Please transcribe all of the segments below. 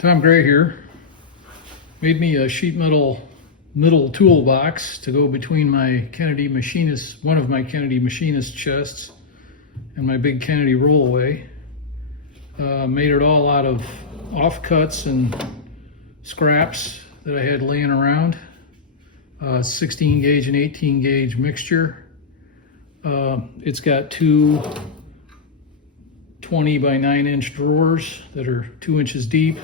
Tom Gray here. Made me a sheet metal middle toolbox to go between my Kennedy Machinist, one of my Kennedy Machinist chests and my big Kennedy rollaway. Made it all out of offcuts and scraps that I had laying around. 16 gauge and 18 gauge mixture. It's got two 20 by 9 inch drawers that are 2 inches deep.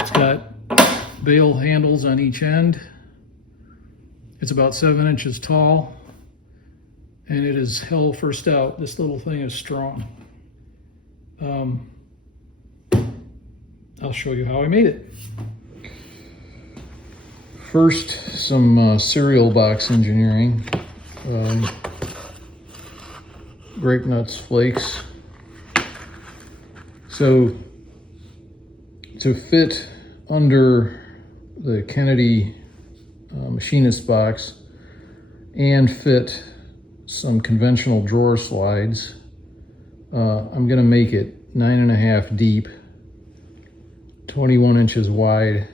It's got bale handles on each end. It's about 7 inches tall, and it is hell for stout. This little thing is strong. I'll show you how I made it. First, some cereal box engineering. Grape nuts flakes. So to fit under the Kennedy Machinist box and fit some conventional drawer slides, I'm going to make it 9.5 deep, 21 inches wide,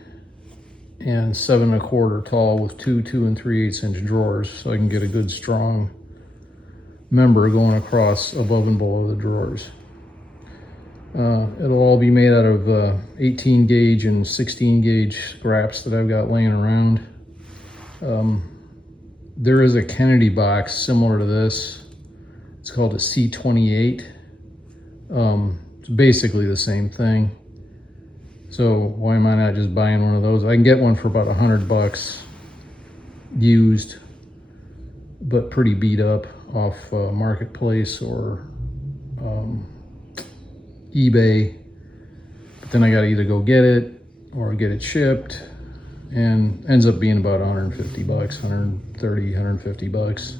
and 7.25 tall with two 2 3/8 inch drawers, so I can get a good strong member going across above and below the drawers. It'll all be made out of 18 gauge and 16 gauge scraps that I've got laying around. There is a Kennedy box similar to this. It's called a C28. It's basically the same thing. So why am I not just buying one of those? I can get one for about $100 used, but pretty beat up off Marketplace or eBay. But then I got to either go get it or get it shipped, and ends up being about $150, $130, $150.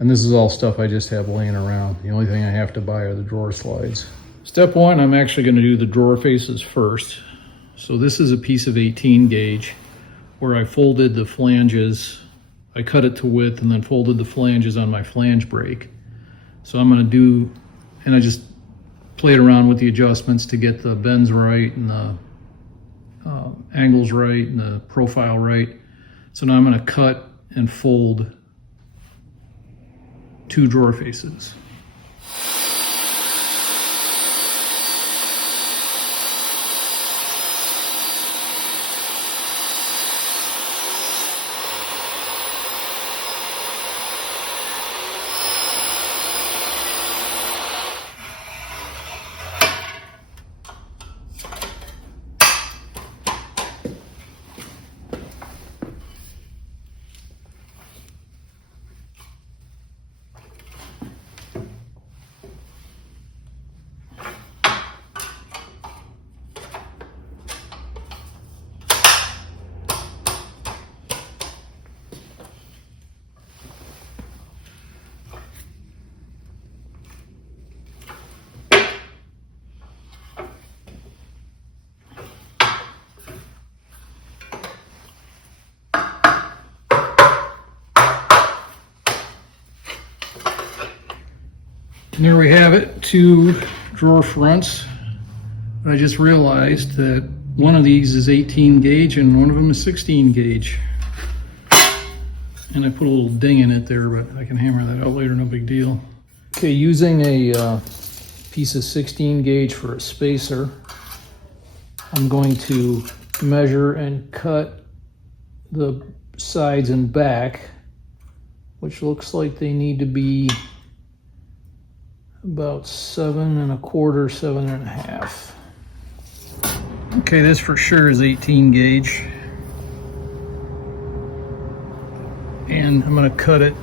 And this is all stuff I just have laying around. The only thing I have to buy are the drawer slides. Step one, I'm actually going to do the drawer faces first. So this is a piece of 18 gauge where I folded the flanges. I cut it to width and then folded the flanges on my flange brake. So I'm going to do, and I just played around with the adjustments to get the bends right and the angles right and the profile right. So now I'm going to cut and fold 2 drawer faces. And there we have it, 2 drawer fronts. I just realized that one of these is 18 gauge and one of them is 16 gauge. And I put a little ding in it there, but I can hammer that out later, no big deal. Okay, using a piece of 16 gauge for a spacer, I'm going to measure and cut the sides and back, which looks like they need to be about 7.25, 7.5. Okay, this for sure is 18 gauge. And I'm gonna cut it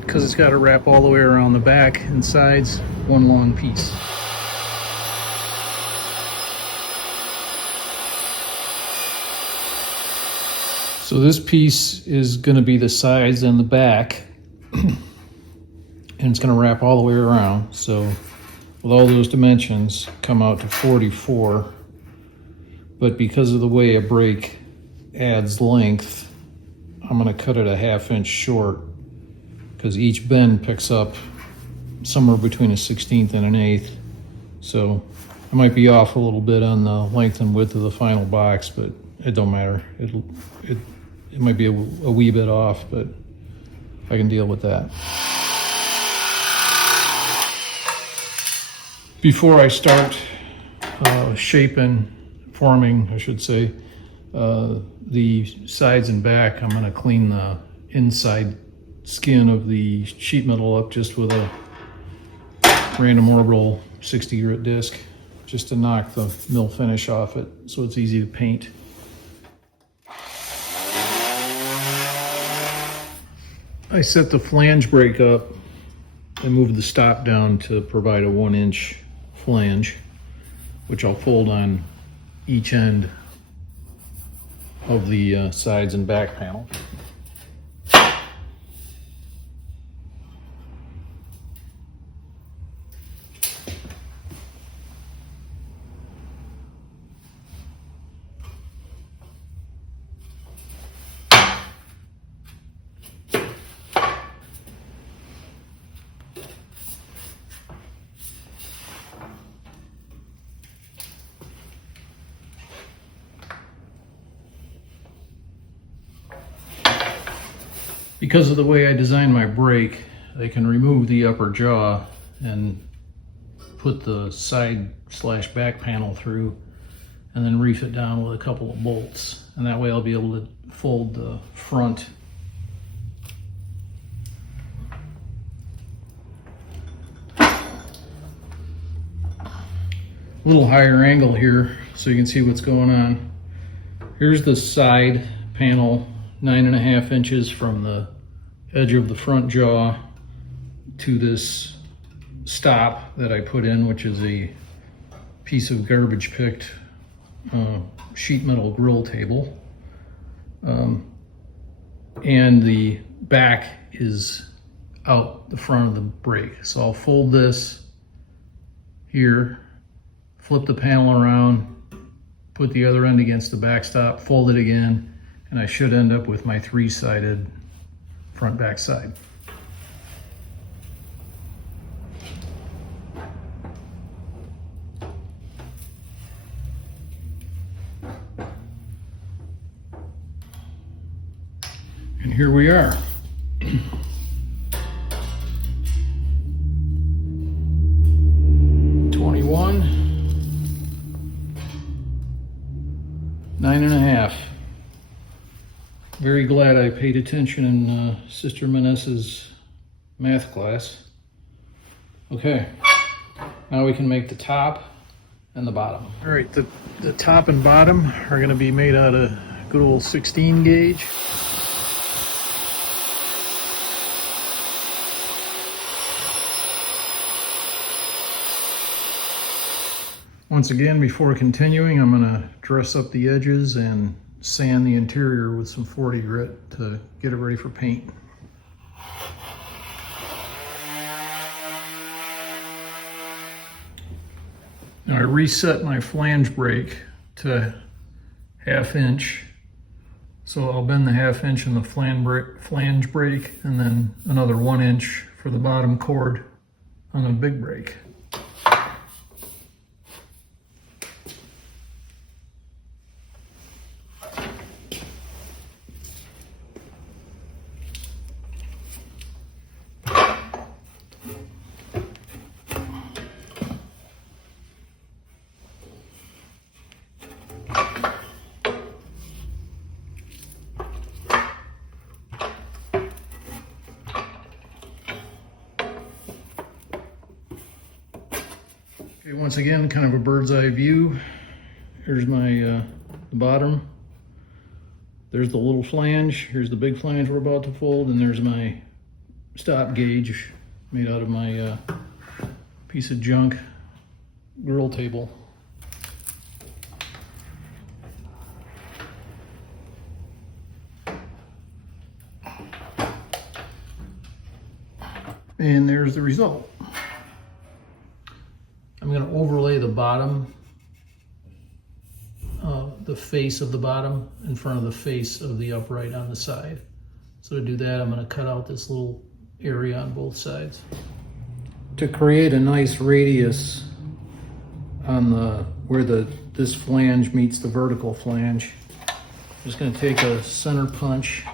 because it's got to wrap all the way around the back and sides, one long piece. So this piece is gonna be the sides and the back. And it's going to wrap all the way around. So with all those dimensions, come out to 44. But because of the way a brake adds length, I'm going to cut it a 1/2 inch short, because each bend picks up somewhere between a 1/16 and an 1/8. So I might be off a little bit on the length and width of the final box, but it don't matter. It might be a wee bit off, but I can deal with that. Before I start forming, I should say, the sides and back, I'm going to clean the inside skin of the sheet metal up just with a random orbital 60 grit disc, just to knock the mill finish off it so it's easy to paint. I set the flange brake up and moved the stop down to provide a 1-inch flange, which I'll fold on each end of the sides and back panel. Because of the way I designed my brake, I can remove the upper jaw and put the side/back panel through and then reef it down with a couple of bolts. And that way I'll be able to fold the front a little higher angle here so you can see what's going on. Here's the side panel, 9.5 inches from the edge of the front jaw to this stop that I put in, which is a piece of garbage picked sheet metal grill table. And the back is out the front of the brake. So I'll fold this here, flip the panel around, put the other end against the backstop, fold it again, and I should end up with my 3-sided front-back side. And here we are. Nine and a half. Very glad I paid attention in Sister Manessa's math class. Okay, now we can make the top and the bottom. All right, the top and bottom are going to be made out of good old 16 gauge. Once again, before continuing, I'm going to dress up the edges and sand the interior with some 40 grit to get it ready for paint. Now I reset my flange brake to 1/2 inch. So I'll bend the 1/2 inch in the flange brake and then another 1 inch for the bottom cord on the big brake. Okay, once again, kind of a bird's eye view. Here's my the bottom. There's the little flange. Here's the big flange we're about to fold, and there's my stop gauge made out of my piece of junk grill table. And there's the result. I'm going to overlay the bottom, the face of the bottom in front of the face of the upright on the side. So to do that, I'm going to cut out this little area on both sides. To create a nice radius on where this flange meets the vertical flange. I'm just going to take a center punch.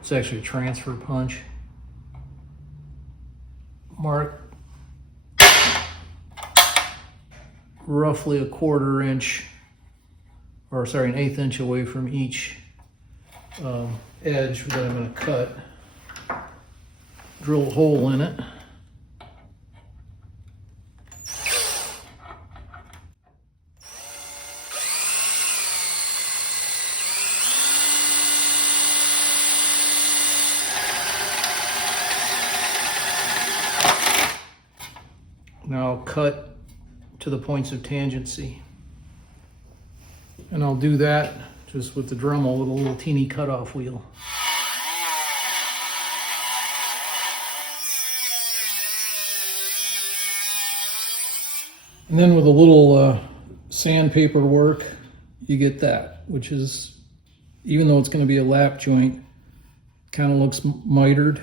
It's actually a transfer punch. Mark roughly a 1/4 inch, or sorry, an 1/8 inch away from each edge that I'm going to cut. Drill a hole in it. Now I'll cut to the points of tangency. And I'll do that just with the Dremel with a little teeny cutoff wheel. And then with a little sandpaper work, you get that, which is, even though it's going to be a lap joint, kind of looks mitered, a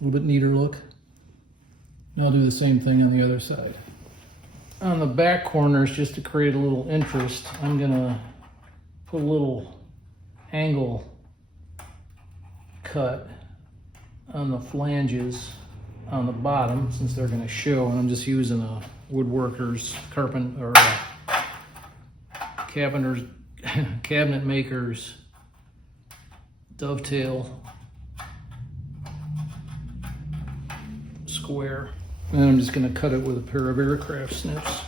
little bit neater look. And I'll do the same thing on the other side. On the back corners, just to create a little interest, I'm gonna put a little angle cut on the flanges on the bottom, since they're gonna show, and I'm just using a woodworker's cabinet maker's dovetail square. And I'm just going to cut it with a pair of aircraft snips.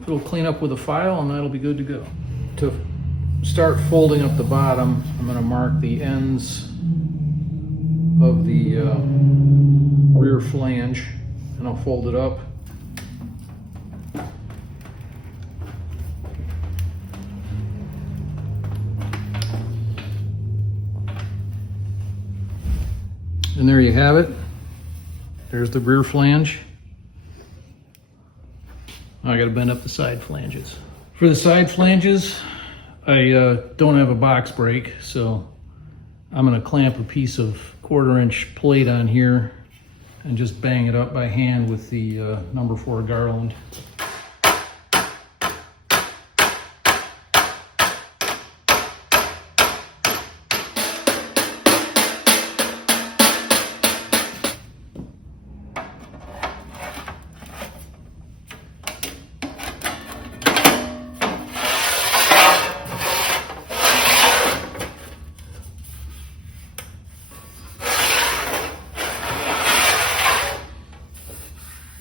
It'll clean up with a file and that'll be good to go. To start folding up the bottom, I'm going to mark the ends of the rear flange, and I'll fold it up. And there you have it. There's the rear flange. I got to bend up the side flanges. For the side flanges, I don't have a box brake, so I'm going to clamp a piece of 1/4 inch plate on here and just bang it up by hand with the number 4 Garland.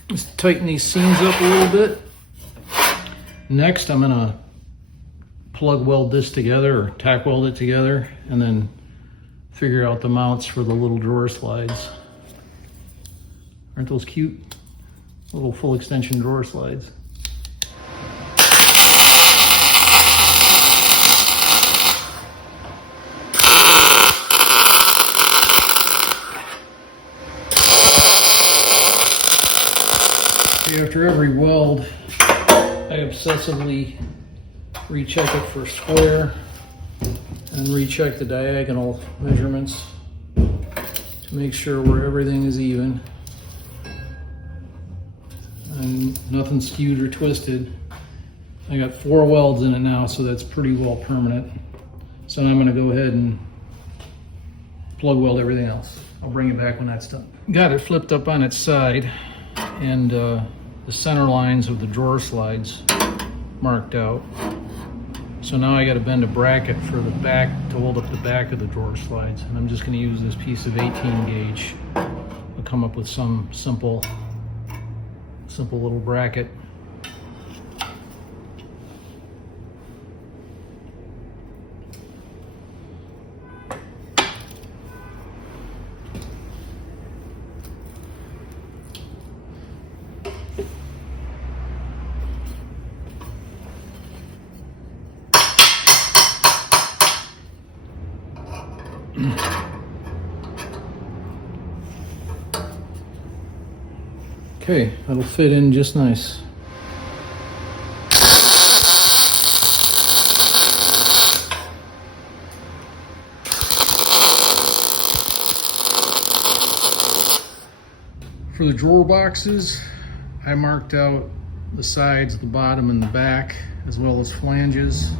Just tighten these seams up a little bit. Next, I'm gonna plug weld this together, or tack weld it together, and then figure out the mounts for the little drawer slides. Aren't those cute? Little full extension drawer slides. After every weld, I obsessively recheck it for square and recheck the diagonal measurements to make sure where everything is even and nothing skewed or twisted. I got 4 welds in it now, so that's pretty well permanent. So now I'm going to go ahead and plug weld everything else. I'll bring it back when that's done. Got it flipped up on its side, and the center lines of the drawer slides marked out. So now I got to bend a bracket for the back to hold up the back of the drawer slides, and I'm just going to use this piece of 18 gauge. I'll come up with some simple little bracket. Okay, that'll fit in just nice. For the drawer boxes, I marked out the sides, the bottom, and the back, as well as flanges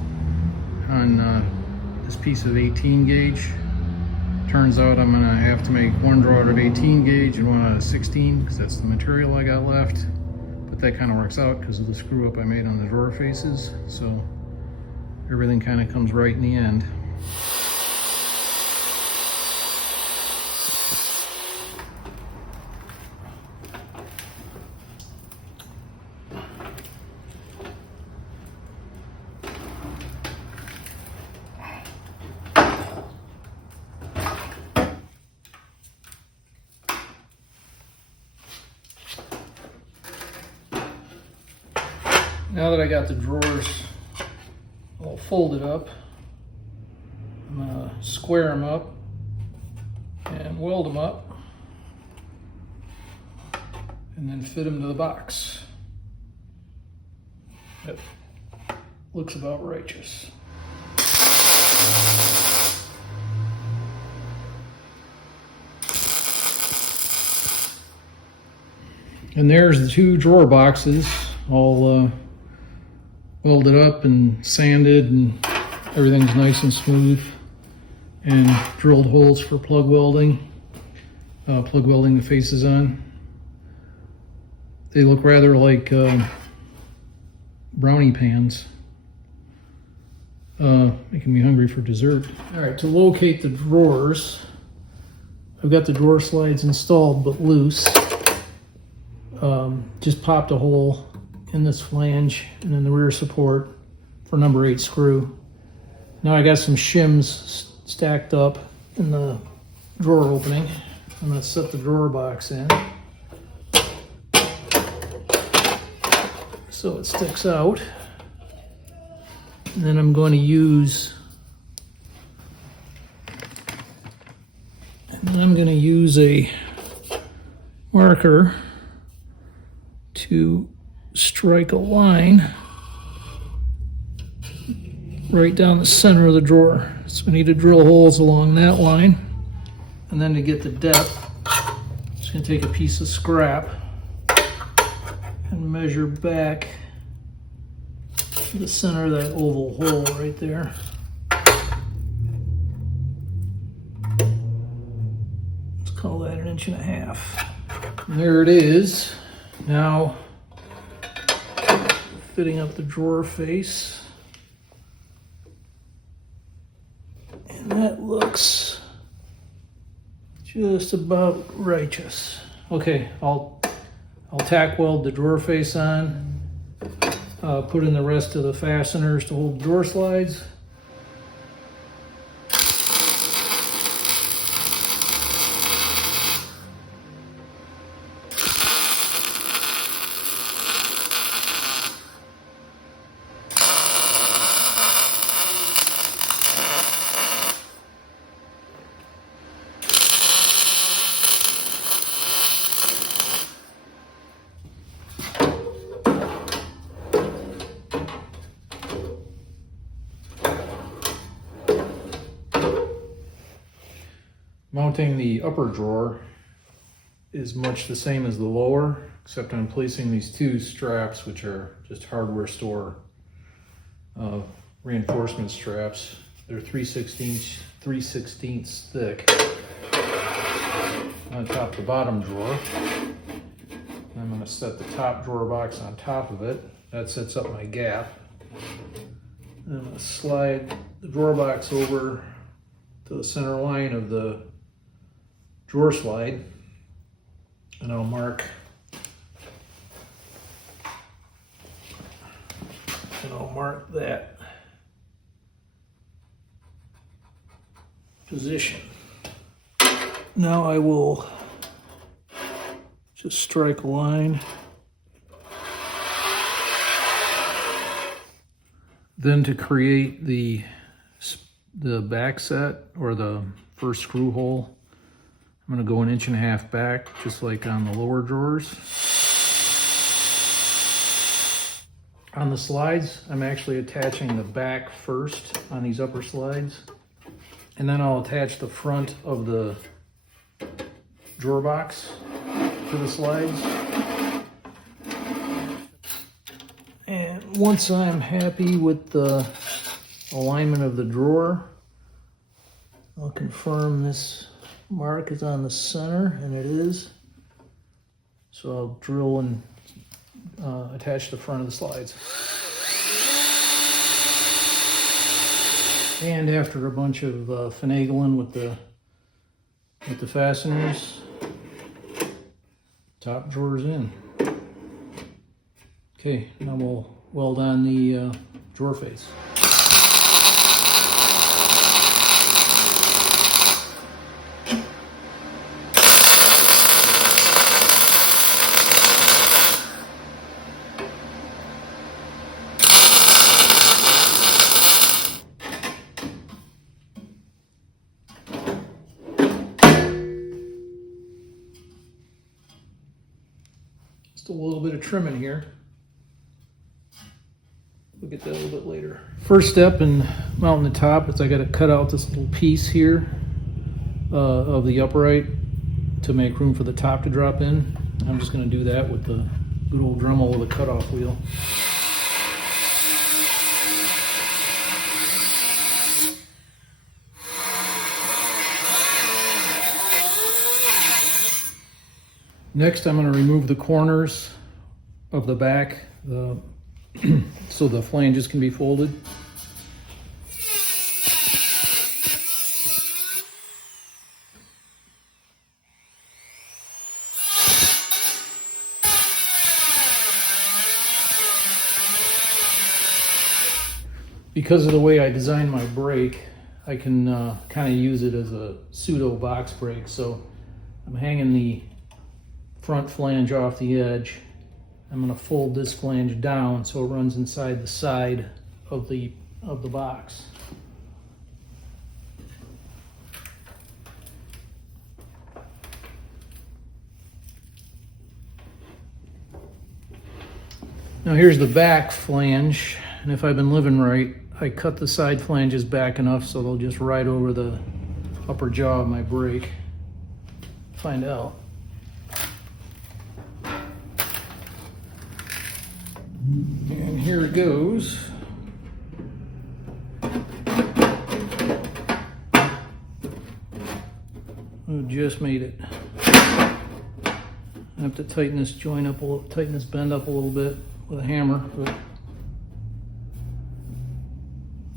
on this piece of 18 gauge. Turns out I'm gonna have to make one drawer out of 18 gauge and one out of 16 because that's the material I got left. But that kind of works out because of the screw up I made on the drawer faces. So everything kind of comes right in the end. Now that I got the drawers all folded up, I'm gonna square them up and weld them up and then fit them to the box. That looks about righteous. And there's the two drawer boxes all welded up and sanded, and everything's nice and smooth, and drilled holes for plug welding the faces on. They look rather like brownie pans, making me hungry for dessert. All right, to locate the drawers, I've got the drawer slides installed but loose. Just popped a hole in this flange and in the rear support for number 8 screw. Now I got some shims stacked up in the drawer opening. I'm going to set the drawer box in so it sticks out. And then I'm going to use a marker to strike a line right down the center of the drawer. So we need to drill holes along that line. And then to get the depth, I'm just going to take a piece of scrap and measure back to the center of that oval hole right there. Let's call that 1.5 inches. And there it is. Now, fitting up the drawer face. And that looks just about righteous. Okay, I'll tack weld the drawer face on, put in the rest of the fasteners to hold the drawer slides. Mounting the upper drawer is much the same as the lower, except I'm placing these 2 straps, which are just hardware store reinforcement straps. They're 3/16 thick on top of the bottom drawer. I'm going to set the top drawer box on top of it. That sets up my gap. And I'm going to slide the drawer box over to the center line of the drawer slide, and I'll mark that position. Now I will just strike a line. Then to create the back set, or the first screw hole, I'm going to go 1.5 inches back, just like on the lower drawers. On the slides, I'm actually attaching the back first on these upper slides, and then I'll attach the front of the drawer box to the slides. And once I'm happy with the alignment of the drawer, I'll confirm this mark is on the center, and it is. So I'll drill and attach the front of the slides. And after a bunch of finagling with the fasteners, top drawer's in. Okay, now we'll weld on the drawer face. Just a little bit of trimming here. We'll get that a little bit later. First step in mounting the top is I got to cut out this little piece here of the upright to make room for the top to drop in. I'm just going to do that with the good old Dremel with a cutoff wheel. Next, I'm going to remove the corners of the back so the flanges can be folded. Because of the way I designed my brake, I can kind of use it as a pseudo box brake. So I'm hanging the front flange off the edge. I'm going to fold this flange down so it runs inside the side of the box. Now here's the back flange, and if I've been living right, I cut the side flanges back enough so they'll just ride over the upper jaw of my brake. Find out. And here it goes. Oh, just made it. I have to tighten this joint up a little, tighten this bend up a little bit with a hammer, but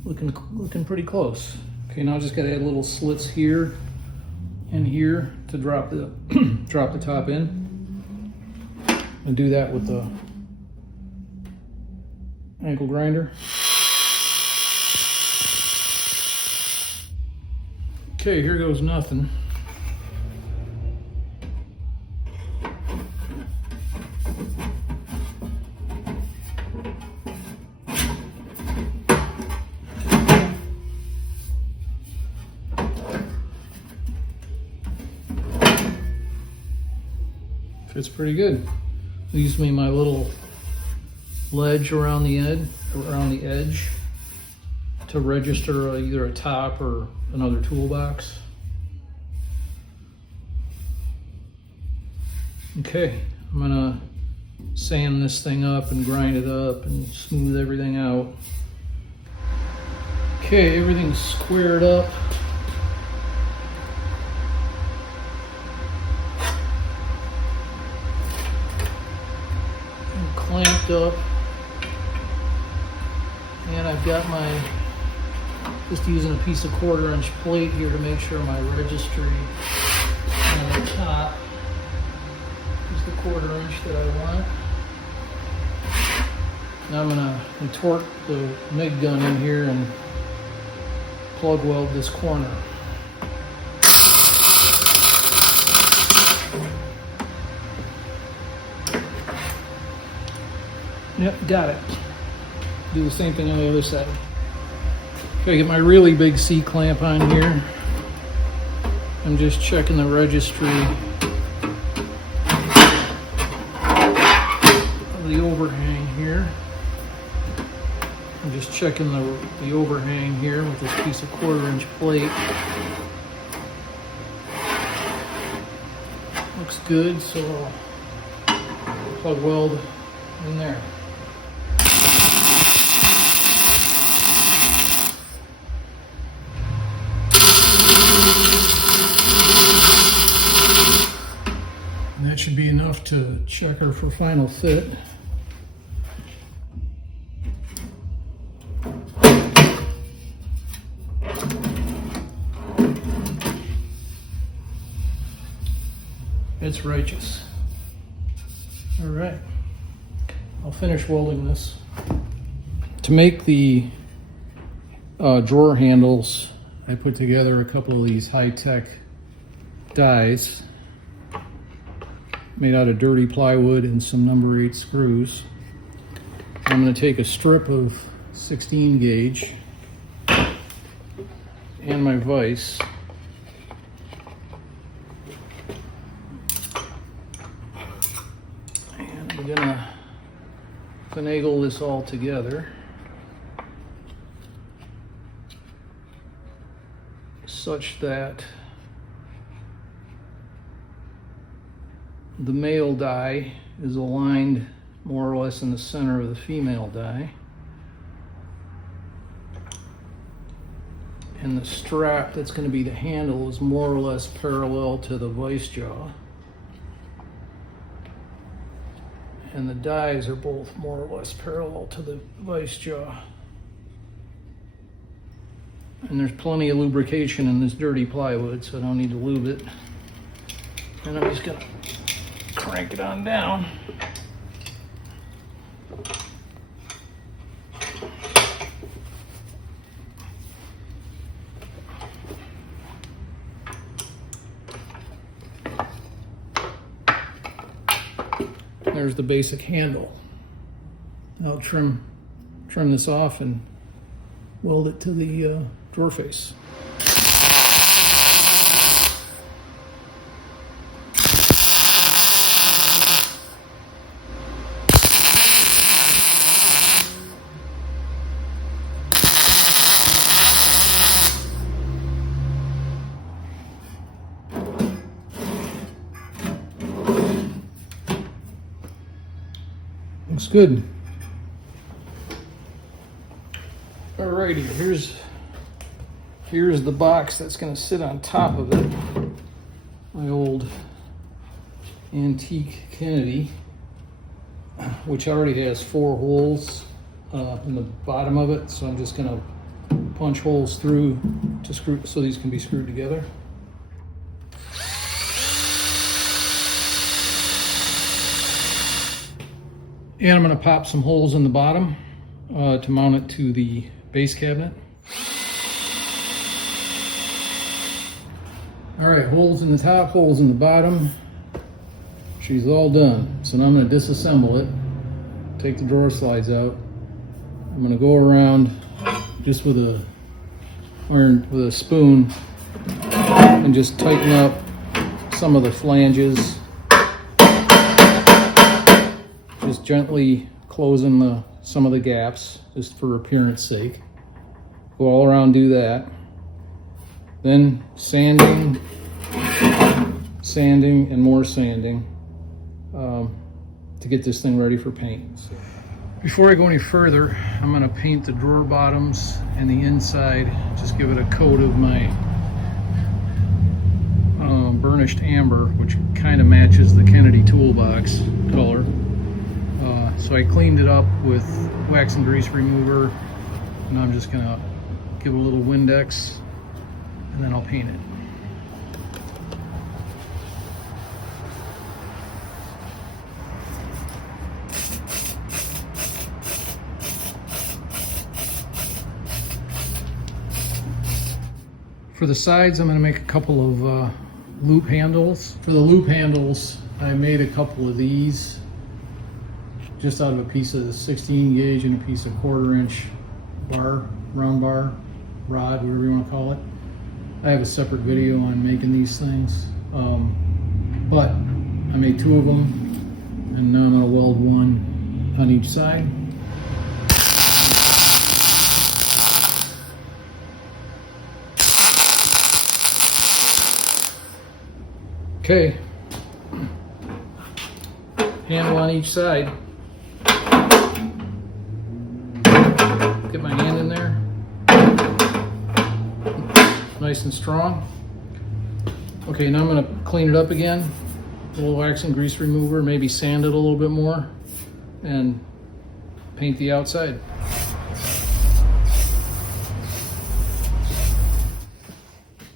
looking pretty close. Okay, now I just got to add little slits here and here to drop the drop the top in. And do that with the ankle grinder. Okay, here goes nothing. Fits pretty good. Leaves me my little ledge around the edge to register either a top or another toolbox. Okay, I'm gonna sand this thing up and grind it up and smooth everything out. Okay, everything's squared up. And clamped up. And I've got my, just using a piece of 1/4-inch plate here to make sure my registry on the top is the 1/4 inch that I want. Now I'm gonna contort the MIG gun in here and plug weld this corner. Yep, got it. Do the same thing on the other side. Okay, get my really big C-clamp on here. I'm just checking the registry of the overhang here. I'm just checking the overhang here with this piece of 1/4-inch plate. Looks good, so I'll plug weld in there. And that should be enough to check her for final fit. It's righteous. All right, I'll finish welding this. To make the drawer handles, I put together a couple of these high-tech dies made out of dirty plywood and some number 8 screws. I'm going to take a strip of 16 gauge and my vise, and I'm going to finagle this all together such that the male die is aligned more or less in the center of the female die, and the strap that's going to be the handle is more or less parallel to the vise jaw, and the dies are both more or less parallel to the vise jaw. And there's plenty of lubrication in this dirty plywood, so I don't need to lube it. And I'm just gonna crank it on down. There's the basic handle. I'll trim this off and weld it to the drawer face. Looks good. Alrighty, here's the box that's going to sit on top of it. My old antique Kennedy, which already has 4 holes in the bottom of it, so I'm just going to punch holes through to screw so these can be screwed together. And I'm going to pop some holes in the bottom to mount it to the base cabinet. All right, holes in the top, holes in the bottom. She's all done. So now I'm going to disassemble it, take the drawer slides out. I'm going to go around just with a spoon and just tighten up some of the flanges. Just gently closing some of the gaps, just for appearance sake. Go all around, do that. Then sanding, and more sanding to get this thing ready for paint. So, before I go any further, I'm going to paint the drawer bottoms and the inside. Just give it a coat of my burnished amber, which kind of matches the Kennedy toolbox color. So I cleaned it up with wax and grease remover, and I'm just going to give it a little Windex, and then I'll paint it. For the sides, I'm going to make a couple of loop handles. For the loop handles, I made a couple of these just out of a piece of 16 gauge and a piece of 1/4-inch bar, round bar, rod, whatever you want to call it. I have a separate video on making these things, but I made 2 of them, and now I'm going to weld one on each side. Okay, handle on each side. Get my hand in there, nice and strong. Okay, now I'm going to clean it up again. A little wax and grease remover, maybe sand it a little bit more, and paint the outside.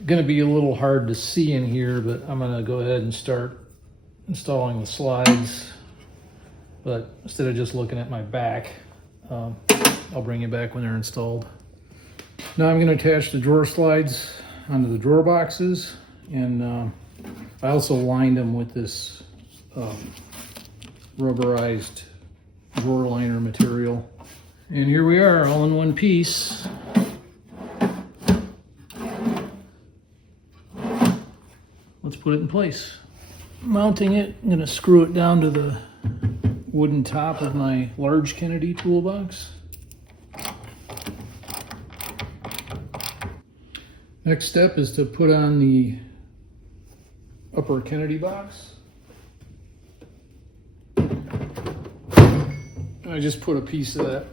Going to be a little hard to see in here, but I'm going to go ahead and start installing the slides. But instead of just looking at my back, I'll bring you back when they're installed. Now I'm going to attach the drawer slides onto the drawer boxes, and I also lined them with this rubberized drawer liner material. And here we are, all in one piece. Let's put it in place. Mounting it, I'm going to screw it down to the wooden top of my large Kennedy toolbox. Next step is to put on the upper Kennedy box. I just put a piece of that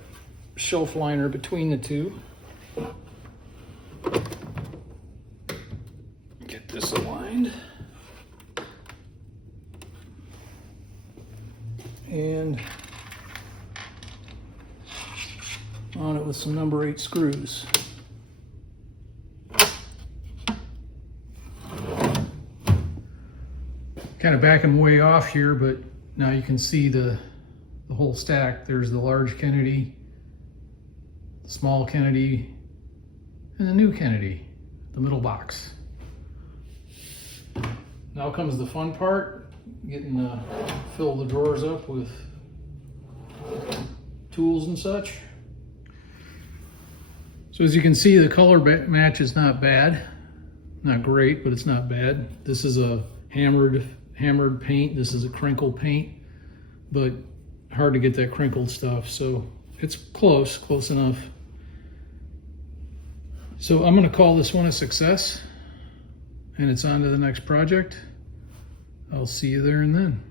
shelf liner between the two. Get this aligned. And on it with some number 8 screws. Kind of backing way off here, but now you can see the whole stack. There's the large Kennedy, the small Kennedy, and the new Kennedy, the middle box. Now comes the fun part, getting fill the drawers up with tools and such. So as you can see, the color match is not bad. Not great, but it's not bad. This is a hammered paint. This is a crinkle paint, but hard to get that crinkled stuff. So it's close enough. So I'm going to call this one a success, and it's on to the next project. I'll see you there and then.